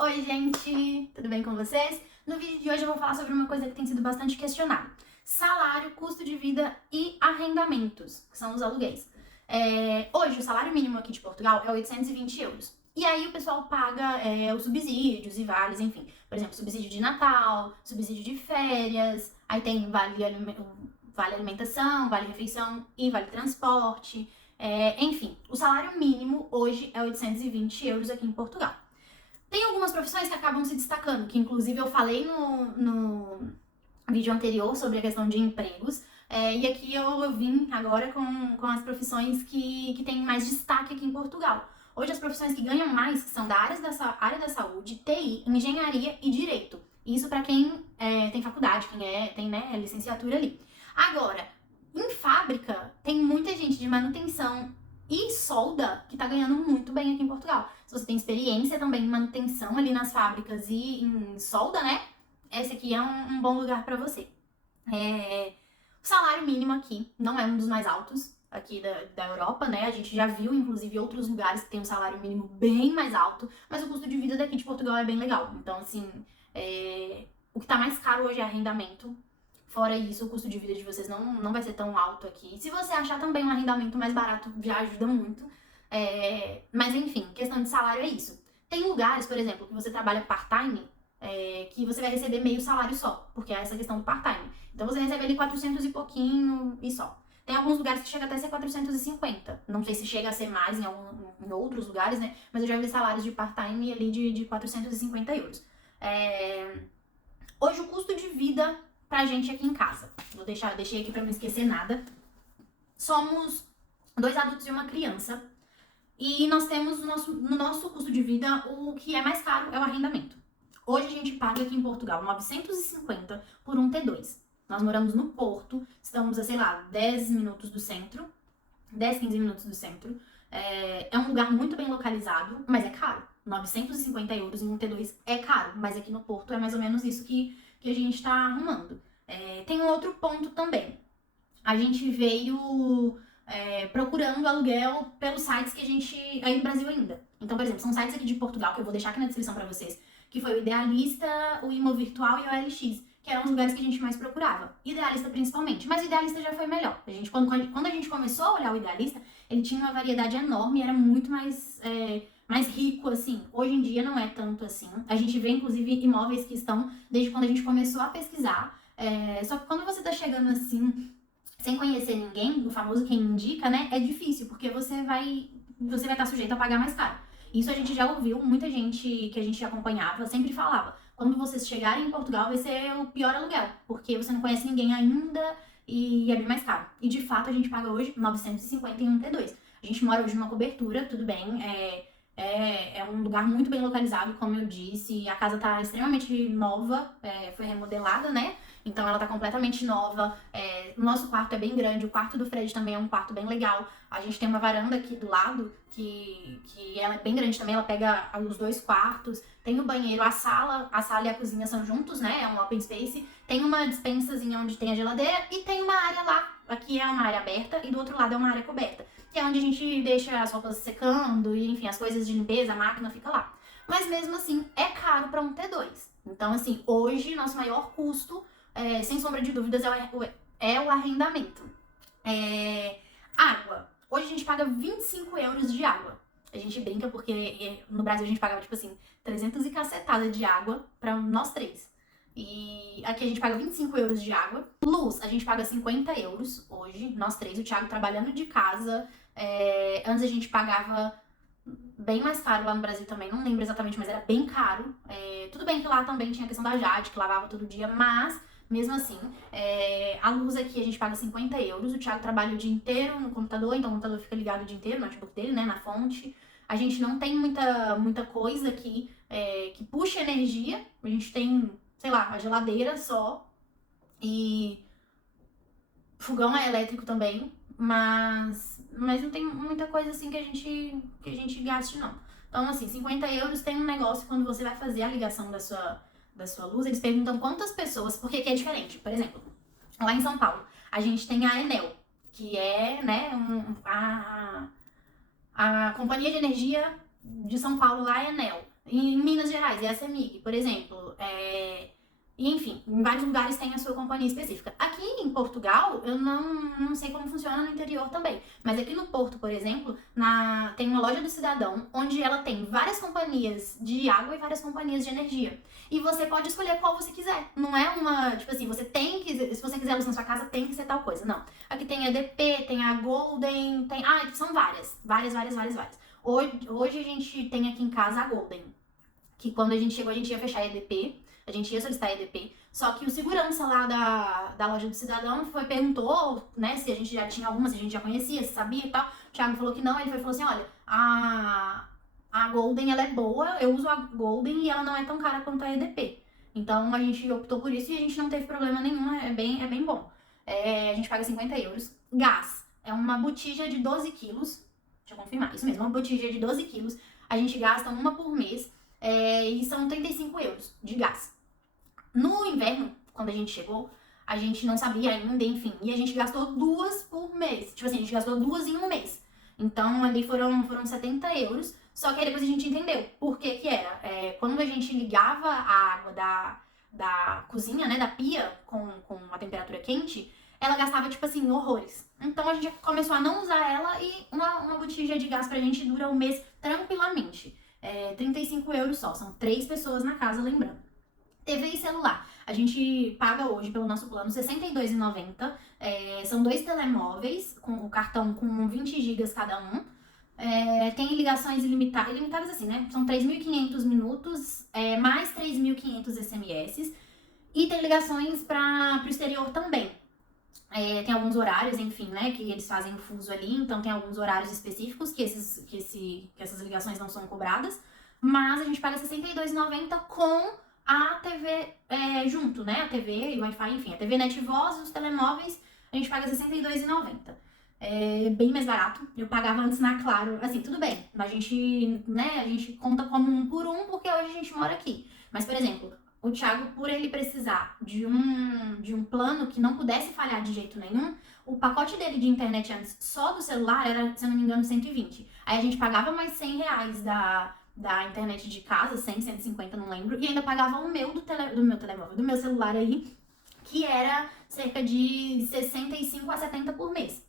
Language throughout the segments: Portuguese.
Oi, gente! Tudo bem com vocês? No vídeo de hoje eu vou falar sobre uma coisa que tem sido bastante questionada. Salário, custo de vida e arrendamentos, que são os aluguéis. Hoje, o salário mínimo aqui de Portugal é 820 euros. E aí o pessoal paga os subsídios e vales, enfim. Por exemplo, subsídio de Natal, subsídio de férias, aí tem vale alimentação, vale refeição e vale transporte. Enfim, o salário mínimo hoje é 820 euros aqui em Portugal. Tem algumas profissões que acabam se destacando, que inclusive eu falei no vídeo anterior sobre a questão de empregos, e aqui eu vim agora com as profissões que têm mais destaque aqui em Portugal. Hoje as profissões que ganham mais são da área da saúde, TI, engenharia e direito. Isso para quem tem faculdade, quem tem licenciatura ali. Agora, em fábrica, tem muita gente de manutenção e solda que tá ganhando muito bem aqui em Portugal. Se você tem experiência também em manutenção ali nas fábricas e em solda, né? Esse aqui é um bom lugar pra você. O salário mínimo aqui não é um dos mais altos aqui da Europa, né? A gente já viu, inclusive, outros lugares que tem um salário mínimo bem mais alto, mas o custo de vida daqui de Portugal é bem legal. Então, assim, o que tá mais caro hoje é arrendamento. Fora isso, o custo de vida de vocês não vai ser tão alto aqui. Se você achar também um arrendamento mais barato, já ajuda muito. Mas enfim, questão de salário é isso. Tem lugares, por exemplo, que você trabalha part-time, que você vai receber meio salário só, porque é essa questão do part-time. Então você recebe ali 400 e pouquinho e só. Tem alguns lugares que chega até a ser 450. Não sei se chega a ser mais em outros lugares, né? Mas eu já vi salários de part-time ali de 450 euros. Hoje o custo de vida pra gente aqui em casa. Deixei aqui pra não esquecer nada. Somos 2 adultos e uma criança. E nós temos no nosso custo de vida, o que é mais caro é o arrendamento. Hoje a gente paga aqui em Portugal 950 por um T2. Nós moramos no Porto, estamos a, sei lá, 10 minutos do centro. 10, 15 minutos do centro. É um lugar muito bem localizado, mas é caro. 950 euros em um T2 é caro, mas aqui no Porto é mais ou menos isso que a gente tá arrumando. Tem um outro ponto também. A gente veio procurando aluguel pelos sites que a gente... aí no Brasil ainda. Então, por exemplo, são sites aqui de Portugal, que eu vou deixar aqui na descrição pra vocês, que foi o Idealista, o Imovirtual e o OLX, que eram os lugares que a gente mais procurava. Idealista principalmente, mas o Idealista já foi melhor. Quando a gente começou a olhar o Idealista, ele tinha uma variedade enorme e era muito mais rico, assim. Hoje em dia não é tanto assim. A gente vê, inclusive, imóveis que estão desde quando a gente começou a pesquisar. Só que quando você tá chegando assim, sem conhecer ninguém, o famoso quem indica, né, é difícil, porque você vai estar sujeito a pagar mais caro. Isso a gente já ouviu, muita gente que a gente acompanhava sempre falava, quando vocês chegarem em Portugal vai ser o pior aluguel, porque você não conhece ninguém ainda e é bem mais caro. E de fato a gente paga hoje 950 em um T2. A gente mora hoje numa cobertura, tudo bem, é um lugar muito bem localizado, como eu disse, a casa tá extremamente nova, foi remodelada, né? Então ela tá completamente nova, o nosso quarto é bem grande, o quarto do Fred também é um quarto bem legal. A gente tem uma varanda aqui do lado, que ela é bem grande também, ela pega os 2 quartos. Tem o banheiro, a sala e a cozinha são juntos, né? É um open space. Tem uma dispensazinha onde tem a geladeira e tem uma área lá. Aqui é uma área aberta e do outro lado é uma área coberta, que é onde a gente deixa as roupas secando e, enfim, as coisas de limpeza, a máquina fica lá. Mas mesmo assim, é caro pra um T2. Então, assim, hoje, nosso maior custo, sem sombra de dúvidas, é o arrendamento. Água. Hoje a gente paga 25 euros de água. A gente brinca porque no Brasil a gente pagava, tipo assim, 300 e cacetada de água pra nós 3. E aqui a gente paga 25 euros de água. Luz, a gente paga 50 euros hoje, nós 3. O Thiago trabalhando de casa. Antes a gente pagava bem mais caro lá no Brasil também, não lembro exatamente, mas era bem caro. Tudo bem que lá também tinha a questão da Jade, que lavava todo dia, mas mesmo assim, a luz aqui a gente paga 50 euros. O Thiago trabalha o dia inteiro no computador, então o computador fica ligado o dia inteiro, no notebook dele, né, na fonte. A gente não tem muita coisa aqui que puxa energia. A gente tem, sei lá, a geladeira só e fogão é elétrico também, mas não tem muita coisa assim que a gente gaste, não. Então, assim, 50 euros tem um negócio quando você vai fazer a ligação da sua luz, eles perguntam quantas pessoas, porque aqui é diferente. Por exemplo, lá em São Paulo, a gente tem a Enel, que é, né, a companhia de energia de São Paulo lá é Enel. Em Minas Gerais, é a CEMIG, por exemplo. E, enfim, em vários lugares tem a sua companhia específica. Aqui em Portugal, eu não sei como funciona no interior também. Mas aqui no Porto, por exemplo, tem uma loja do Cidadão, onde ela tem várias companhias de água e várias companhias de energia. E você pode escolher qual você quiser. Não é uma, tipo assim, você tem que, se você quiser luz na sua casa, tem que ser tal coisa. Não. Aqui tem a EDP, tem a Golden, são várias. Várias. Hoje a gente tem aqui em casa a Golden, que quando a gente chegou, a gente ia fechar a EDP. A gente ia solicitar EDP, só que o segurança lá da loja do Cidadão perguntou, né, se a gente já tinha alguma, se a gente já conhecia, se sabia e tal. O Thiago falou que não, ele falou assim, olha, a Golden, ela é boa, eu uso a Golden e ela não é tão cara quanto a EDP. Então a gente optou por isso e a gente não teve problema nenhum, é bem bom. A gente paga 50 euros. Gás, é uma botija de 12 quilos, deixa eu confirmar, isso mesmo, uma botija de 12 quilos. A gente gasta uma por mês e são 35 euros de gás. No inverno, quando a gente chegou, a gente não sabia ainda, enfim, e a gente gastou 2 por mês. Tipo assim, a gente gastou 2 em um mês. Então, ali foram 70 euros. Só que aí depois a gente entendeu por que que era. Quando a gente ligava a água da cozinha, né, da pia, com a temperatura quente, ela gastava, tipo assim, horrores. Então, a gente começou a não usar ela e uma botija de gás pra gente dura um mês tranquilamente. 35 euros só. São 3 pessoas na casa, lembrando. TV e celular. A gente paga hoje pelo nosso plano R$ 62,90. São 2 telemóveis, com o cartão com 20 GB cada um. Tem ligações ilimitadas assim, né? São 3.500 minutos, mais 3.500 SMS. E tem ligações para o exterior também. Tem alguns horários, enfim, né? Que eles fazem o fuso ali. Então tem alguns horários específicos que essas ligações não são cobradas. Mas a gente paga R$ 62,90 com a TV junto, né? A TV e Wi-Fi, enfim, a TV NetVoz, os telemóveis, a gente paga R$ 62,90. Bem mais barato. Eu pagava antes na Claro, assim, tudo bem. A gente conta como um por um, porque hoje a gente mora aqui. Mas, por exemplo, o Thiago, por ele precisar de um plano que não pudesse falhar de jeito nenhum, o pacote dele de internet antes, só do celular, era, se eu não me engano, 120. Aí a gente pagava mais R$ 100 da internet de casa, 100, 150, não lembro, e ainda pagava o meu do meu celular aí, que era cerca de 65 a 70 por mês.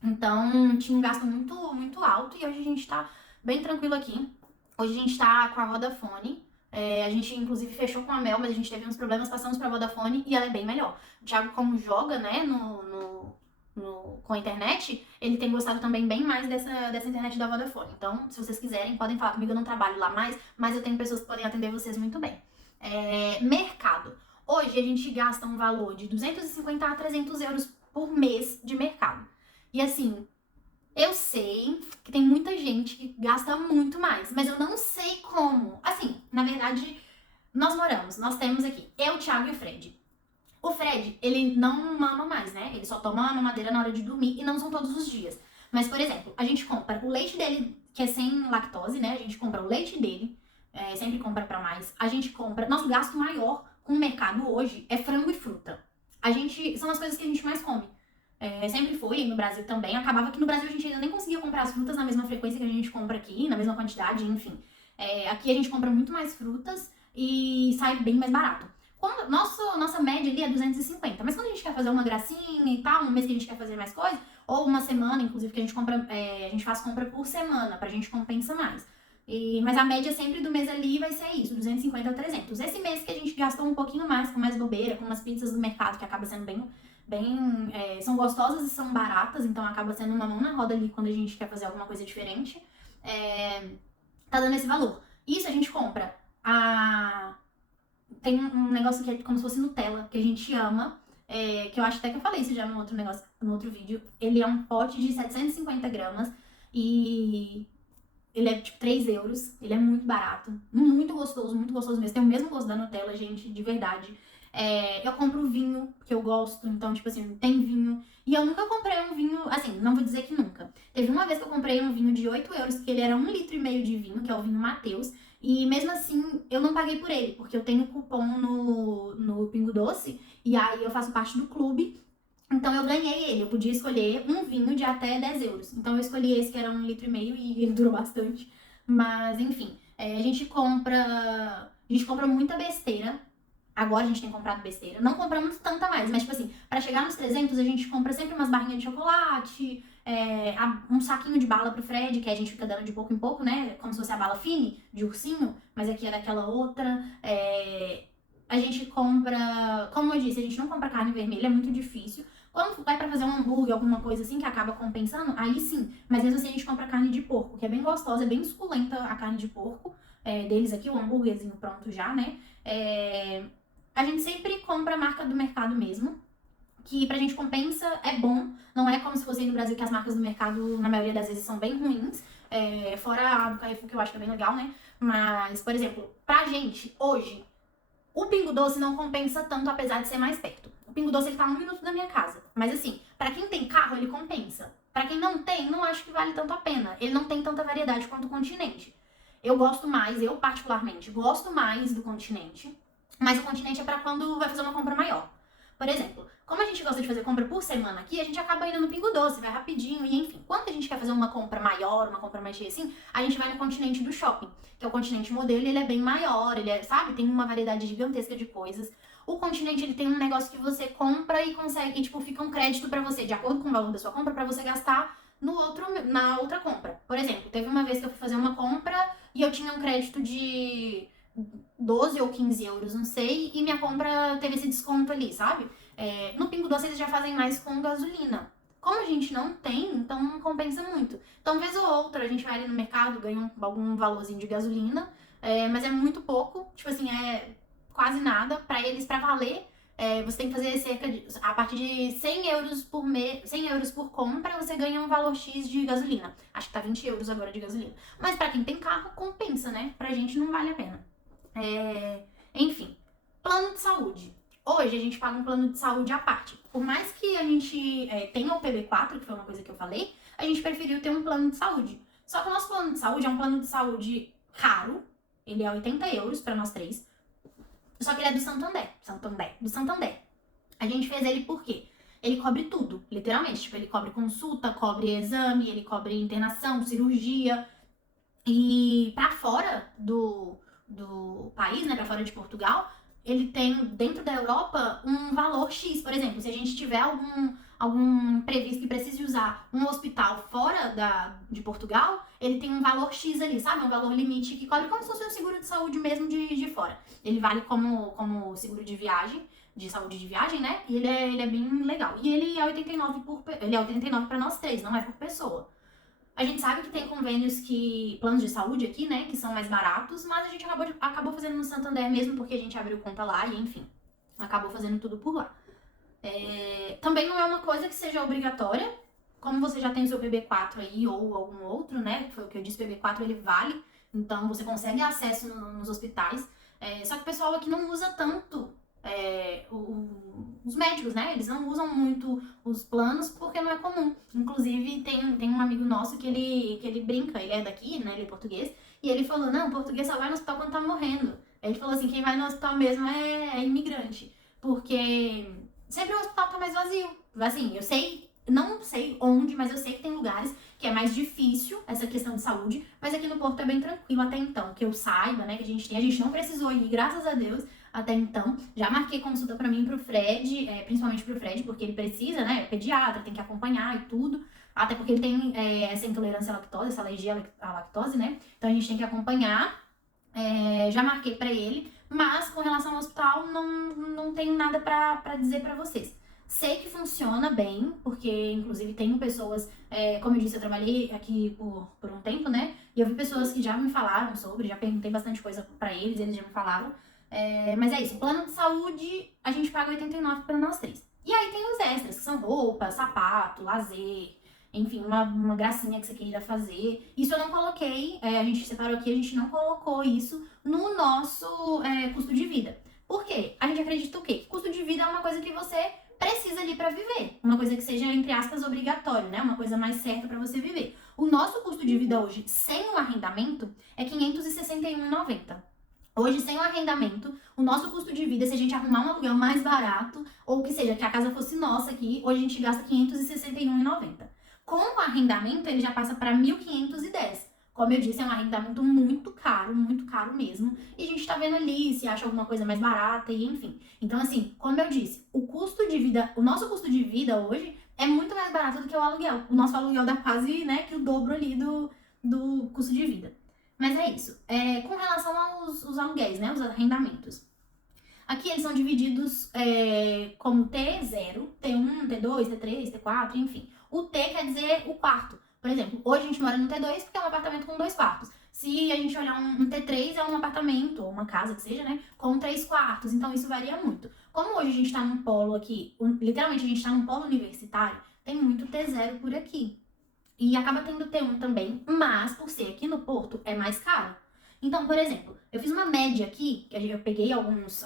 Então, tinha um gasto muito, muito alto e hoje a gente tá bem tranquilo aqui. Hoje a gente tá com a Vodafone. A gente, inclusive, fechou com a Mel, mas a gente teve uns problemas, passamos pra Vodafone e ela é bem melhor. O Thiago, como joga, né, com a internet, ele tem gostado também bem mais dessa internet da Vodafone. Então, se vocês quiserem, podem falar comigo, eu não trabalho lá mais, mas eu tenho pessoas que podem atender vocês muito bem. Mercado. Hoje a gente gasta um valor de 250 a 300 euros por mês de mercado. E assim, eu sei que tem muita gente que gasta muito mais, mas eu não sei como. Assim, na verdade, nós temos aqui, eu, o Thiago e o Fred. O Fred, ele não mama mais, né? Ele só toma mamadeira na hora de dormir e não são todos os dias. Mas, por exemplo, a gente compra o leite dele, que é sem lactose, né? A gente compra o leite dele, sempre compra pra mais. A gente compra... Nosso gasto maior com o mercado hoje é frango e fruta. São as coisas que a gente mais come. Sempre foi, no Brasil também. Acabava que no Brasil a gente ainda nem conseguia comprar as frutas na mesma frequência que a gente compra aqui, na mesma quantidade, enfim. Aqui a gente compra muito mais frutas e sai bem mais barato. Nossa média ali é 250, mas quando a gente quer fazer uma gracinha e tal, um mês que a gente quer fazer mais coisa, ou uma semana, inclusive, que a gente faz compra por semana, pra gente compensa mais. Mas a média sempre do mês ali vai ser isso, 250 a 300. Esse mês que a gente gastou um pouquinho mais, com mais bobeira, com umas pizzas do mercado, que acaba sendo são gostosas e são baratas, então acaba sendo uma mão na roda ali quando a gente quer fazer alguma coisa diferente. Tá dando esse valor. Isso a gente compra tem um negócio que é como se fosse Nutella, que a gente ama, que eu acho até que eu falei isso já no outro vídeo. Ele é um pote de 750 gramas e ele é tipo 3 euros. Ele é muito barato, muito gostoso mesmo. Tem o mesmo gosto da Nutella, gente, de verdade. Eu compro vinho, porque eu gosto, então, tipo assim, tem vinho. E eu nunca comprei um vinho, assim, não vou dizer que nunca. Teve uma vez que eu comprei um vinho de 8 euros, que ele era 1,5 litro de vinho, que é o vinho Mateus. E mesmo assim, eu não paguei por ele, porque eu tenho cupom no Pingo Doce, e aí eu faço parte do clube. Então eu ganhei ele, eu podia escolher um vinho de até 10 euros. Então eu escolhi esse que era 1,5 litro e ele durou bastante. Mas enfim, A gente compra muita besteira. Agora a gente tem comprado besteira. Não compramos tanta mais, mas tipo assim, pra chegar nos 300 a gente compra sempre umas barrinhas de chocolate, um saquinho de bala pro Fred, que a gente fica dando de pouco em pouco, né? Como se fosse a bala fine de ursinho, mas aqui é daquela outra. A gente compra, como eu disse, a gente não compra carne vermelha, é muito difícil. Quando vai pra fazer um hambúrguer, alguma coisa assim que acaba compensando, aí sim. Mas mesmo assim a gente compra carne de porco, que é bem gostosa, é bem suculenta a carne de porco deles aqui, o hambúrguerzinho pronto já, né? A gente sempre compra a marca do mercado mesmo, que pra gente compensa, é bom. Não é como se fosse aí no Brasil que as marcas do mercado, na maioria das vezes, são bem ruins. Fora a do Carrefour, que eu acho que é bem legal, né? Mas, por exemplo, pra gente, hoje, o Pingo Doce não compensa tanto, apesar de ser mais perto. O Pingo Doce, ele tá a 1 minuto da minha casa. Mas assim, pra quem tem carro, ele compensa. Pra quem não tem, não acho que vale tanto a pena. Ele não tem tanta variedade quanto o Continente. Eu particularmente, gosto mais do Continente. Mas o Continente é pra quando vai fazer uma compra maior. Por exemplo, como a gente gosta de fazer compra por semana aqui, a gente acaba indo no Pingo Doce, vai rapidinho e enfim. Quando a gente quer fazer uma compra maior, uma compra mais cheia assim, a gente vai no Continente do shopping, que é o Continente modelo, ele é bem maior, sabe, tem uma variedade gigantesca de coisas. O Continente, ele tem um negócio que você compra e consegue, e, tipo, fica um crédito pra você, de acordo com o valor da sua compra, pra você gastar na outra compra. Por exemplo, teve uma vez que eu fui fazer uma compra e eu tinha um crédito de 12 ou 15 euros, não sei, e minha compra teve esse desconto ali, sabe? No Pingo Doce eles já fazem mais com gasolina. Como a gente não tem, então não compensa muito. Então, vez ou outra, a gente vai ali no mercado, ganha algum valorzinho de gasolina, mas é muito pouco, tipo assim, é quase nada. Pra eles, pra valer, você tem que fazer a partir de 100 euros por mês, 100 euros por compra, você ganha um valor X de gasolina. Acho que tá 20 euros agora de gasolina. Mas pra quem tem carro, compensa, né? Pra gente não vale a pena. Enfim, plano de saúde. Hoje a gente paga um plano de saúde à parte. Por mais que a gente tenha o PB4, que foi uma coisa que eu falei, a gente preferiu ter um plano de saúde. Só que o nosso plano de saúde é um plano de saúde caro. Ele é 80 euros para nós três. Só que ele é do Santander. A gente fez ele por quê? Ele cobre tudo, literalmente. Tipo, ele cobre consulta, cobre exame, ele cobre internação, cirurgia. E pra fora do país, né, pra fora de Portugal, ele tem, dentro da Europa, um valor X. Por exemplo, se a gente tiver algum previsto que precise usar um hospital fora de Portugal, ele tem um valor X ali, sabe? Um valor limite que cobre como se fosse um seguro de saúde mesmo de fora. Ele vale como seguro de viagem, de saúde de viagem, né? E ele é bem legal. E ele é 89 para nós três, não é por pessoa. A gente sabe que tem convênios planos de saúde aqui, né, que são mais baratos, mas a gente acabou fazendo no Santander mesmo porque a gente abriu conta lá e, enfim, acabou fazendo tudo por lá. Também não é uma coisa que seja obrigatória, como você já tem o seu PB4 aí ou algum outro, né, foi o que eu disse, PB4 ele vale, então você consegue acesso nos hospitais, só que o pessoal aqui não usa tanto os médicos, né? Eles não usam muito os planos porque não é comum. Inclusive, tem um amigo nosso que ele brinca, ele é daqui, né? Ele é português, e ele falou: não, português só vai no hospital quando tá morrendo. Ele falou assim: quem vai no hospital mesmo é imigrante, porque sempre o hospital tá mais vazio. Assim, eu sei, não sei onde, mas eu sei que tem lugares que é mais difícil essa questão de saúde, mas aqui no Porto é bem tranquilo até então, que eu saiba, né, que a gente não precisou ir, graças a Deus, até então. Já marquei consulta pra mim e pro Fred, principalmente pro Fred, porque ele precisa, né, pediatra, tem que acompanhar e tudo, até porque ele tem essa intolerância à lactose, essa alergia à lactose, né, então a gente tem que acompanhar. Já marquei pra ele, mas com relação ao hospital, não tenho nada pra dizer pra vocês. Sei que funciona bem, porque inclusive tenho pessoas, como eu disse, eu trabalhei aqui por um tempo, né? E eu vi pessoas que já me falaram sobre, já perguntei bastante coisa pra eles já me falaram. Mas é isso, plano de saúde, a gente paga 89 para nós três. E aí tem os extras, que são roupa, sapato, lazer, enfim, uma gracinha que você queira fazer. Isso eu não coloquei, a gente separou aqui, a gente não colocou isso no nosso custo de vida. Por quê? A gente acredita o quê? Que custo de vida é uma coisa que você precisa ali pra viver. Uma coisa que seja, entre aspas, obrigatório, né? Uma coisa mais certa pra você viver. O nosso custo de vida hoje, sem o arrendamento, é 561,90. Hoje, sem o arrendamento, o nosso custo de vida, se a gente arrumar um aluguel mais barato, ou que seja, que a casa fosse nossa aqui, hoje a gente gasta 561,90. Com o arrendamento, ele já passa para 1.510. Como eu disse, é um arrendamento muito caro mesmo. E a gente tá vendo ali se acha alguma coisa mais barata e enfim. Então, assim, como eu disse, o nosso custo de vida hoje é muito mais barato do que o aluguel. O nosso aluguel dá quase, né, que o dobro ali do custo de vida. Mas é isso. Com relação aos aluguéis, né, os arrendamentos. Aqui eles são divididos como T0, T1, T2, T3, T4, enfim. O T quer dizer o quarto. Por exemplo, hoje a gente mora no T2 porque é um apartamento com 2 quartos. Se a gente olhar um T3, é um apartamento, ou uma casa que seja, né, com 3 quartos. Então isso varia muito. Como hoje a gente tá num polo aqui, literalmente a gente tá num polo universitário, tem muito T0 por aqui. E acaba tendo T1 também, mas por ser aqui no Porto, é mais caro. Então, por exemplo, eu fiz uma média aqui, que eu peguei alguns.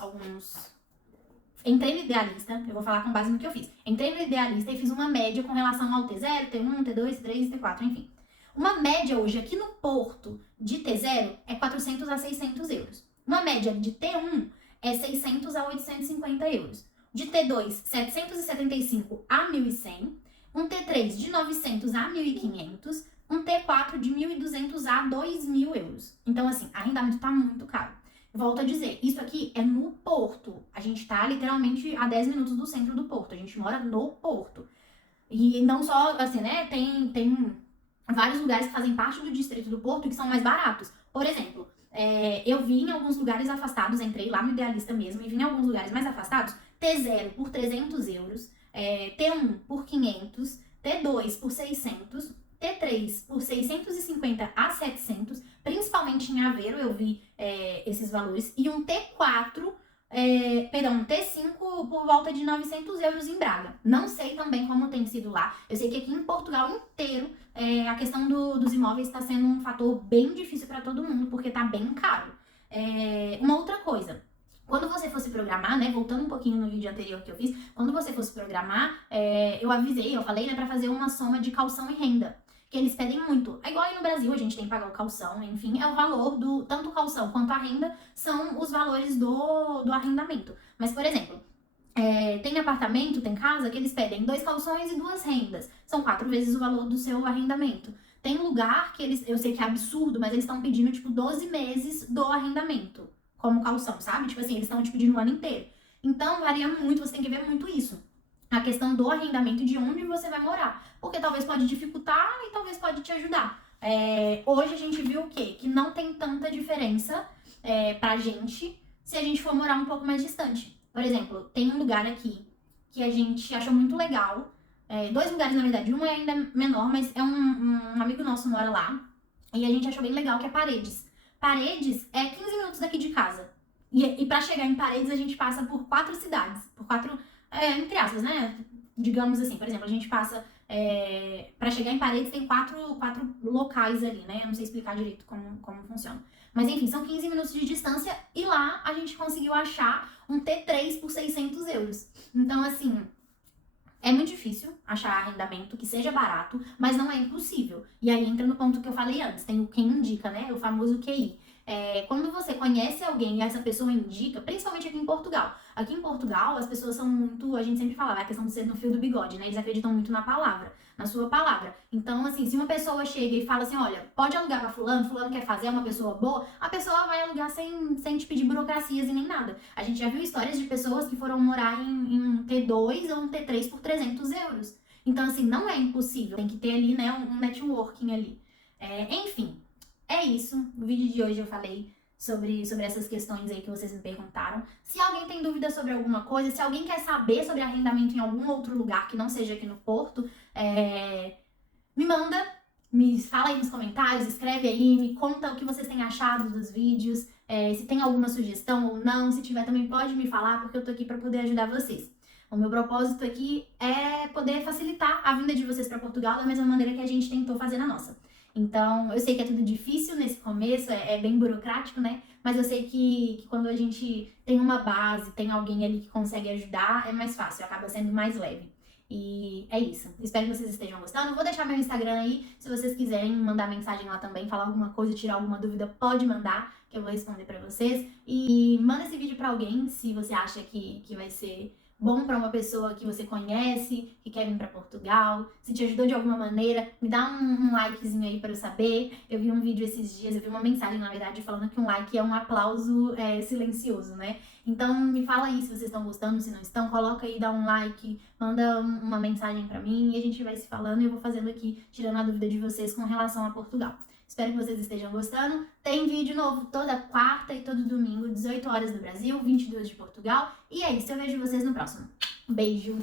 Entrei no Idealista, eu vou falar com base no que eu fiz. Entrei no Idealista e fiz uma média com relação ao T0, T1, T2, T3 e T4, enfim. Uma média hoje aqui no Porto de T0 é 400 a 600 euros. Uma média de T1 é 600 a 850 euros. De T2, 775 a 1.100. Um T3 de 900 a 1.500. Um T4 de 1.200 a 2.000 euros. Então, assim, arrendamento tá muito caro. Volto a dizer, isso aqui é no Porto. A gente tá literalmente a 10 minutos do centro do Porto. A gente mora no Porto. E não só, assim, né, tem vários lugares que fazem parte do distrito do Porto que são mais baratos. Por exemplo, eu vi em alguns lugares afastados, entrei lá no Idealista mesmo, e vi em alguns lugares mais afastados, T0 por 300 euros, T1 por 500, T2 por 600, T3 por 650 a 700, principalmente em Aveiro eu vi esses valores, e um T4, um T5 por volta de 900 euros em Braga. Não sei também como tem sido lá. Eu sei que aqui em Portugal inteiro a questão dos imóveis está sendo um fator bem difícil para todo mundo, porque tá bem caro. Uma outra coisa. Quando você fosse programar, né, voltando um pouquinho no vídeo anterior que eu fiz, quando você fosse programar, eu falei, né, pra fazer uma soma de calção e renda, que eles pedem muito. É igual aí no Brasil, a gente tem que pagar o calção, enfim, é o valor tanto o calção quanto a renda são os valores do arrendamento. Mas, por exemplo, tem apartamento, tem casa que eles pedem 2 calções e 2 rendas. São 4 vezes o valor do seu arrendamento. Tem lugar que eu sei que é absurdo, mas eles estão pedindo, tipo, 12 meses do arrendamento como calção, sabe? Tipo assim, eles estão te pedindo o ano inteiro. Então, varia muito, você tem que ver muito isso. A questão do arrendamento, de onde você vai morar. Porque talvez pode dificultar e talvez pode te ajudar. Hoje a gente viu o quê? Que não tem tanta diferença pra gente se a gente for morar um pouco mais distante. Por exemplo, tem um lugar aqui que a gente achou muito legal. 2 lugares, na verdade. Um é ainda menor, mas é um amigo nosso mora lá. E a gente achou bem legal, que é Paredes. Paredes é 15 minutos daqui de casa. E pra chegar em Paredes, a gente passa por 4 cidades. Por 4, entre aspas, né? Digamos assim, por exemplo, a gente passa... pra chegar em Paredes, tem 4 locais ali, né? Eu não sei explicar direito como funciona. Mas enfim, são 15 minutos de distância. E lá a gente conseguiu achar um T3 por 600 euros. Então, assim... É muito difícil achar arrendamento que seja barato, mas não é impossível. E aí entra no ponto que eu falei antes, tem o quem indica, né? O famoso QI. Quando você conhece alguém e essa pessoa indica, principalmente aqui em Portugal. Aqui em Portugal, as pessoas são muito, a gente sempre fala, a questão de ser no fio do bigode, né? Eles acreditam muito na palavra, na sua palavra. Então, assim, se uma pessoa chega e fala assim, olha, pode alugar pra fulano quer fazer, é uma pessoa boa, a pessoa vai alugar sem te pedir burocracias e nem nada. A gente já viu histórias de pessoas que foram morar em um T2 ou um T3 por 300 euros. Então, assim, não é impossível. Tem que ter ali, né, um networking ali. Enfim, é isso. No vídeo de hoje eu falei sobre essas questões aí que vocês me perguntaram. Se alguém tem dúvida sobre alguma coisa, se alguém quer saber sobre arrendamento em algum outro lugar que não seja aqui no Porto, me manda, me fala aí nos comentários, escreve aí, me conta o que vocês têm achado dos vídeos, se tem alguma sugestão ou não, se tiver também pode me falar, porque eu tô aqui pra poder ajudar vocês. O meu propósito aqui é poder facilitar a vinda de vocês para Portugal da mesma maneira que a gente tentou fazer na nossa. Então, eu sei que é tudo difícil nesse começo, é bem burocrático, né? Mas eu sei que quando a gente tem uma base, tem alguém ali que consegue ajudar, é mais fácil, acaba sendo mais leve. E é isso. Espero que vocês estejam gostando. Vou deixar meu Instagram aí, se vocês quiserem mandar mensagem lá também, falar alguma coisa, tirar alguma dúvida, pode mandar, que eu vou responder pra vocês. E manda esse vídeo pra alguém, se você acha que vai ser bom para uma pessoa que você conhece, que quer vir para Portugal. Se te ajudou de alguma maneira, me dá um likezinho aí para eu saber. Eu vi um vídeo esses dias, eu vi uma mensagem, na verdade, falando que um like é um aplauso silencioso, né? Então me fala aí se vocês estão gostando, se não estão, coloca aí, dá um like, manda uma mensagem para mim e a gente vai se falando e eu vou fazendo aqui, tirando a dúvida de vocês com relação a Portugal. Espero que vocês estejam gostando. Tem vídeo novo toda quarta e todo domingo, 18 horas do Brasil, 22 de Portugal. E é isso, eu vejo vocês no próximo. Beijo!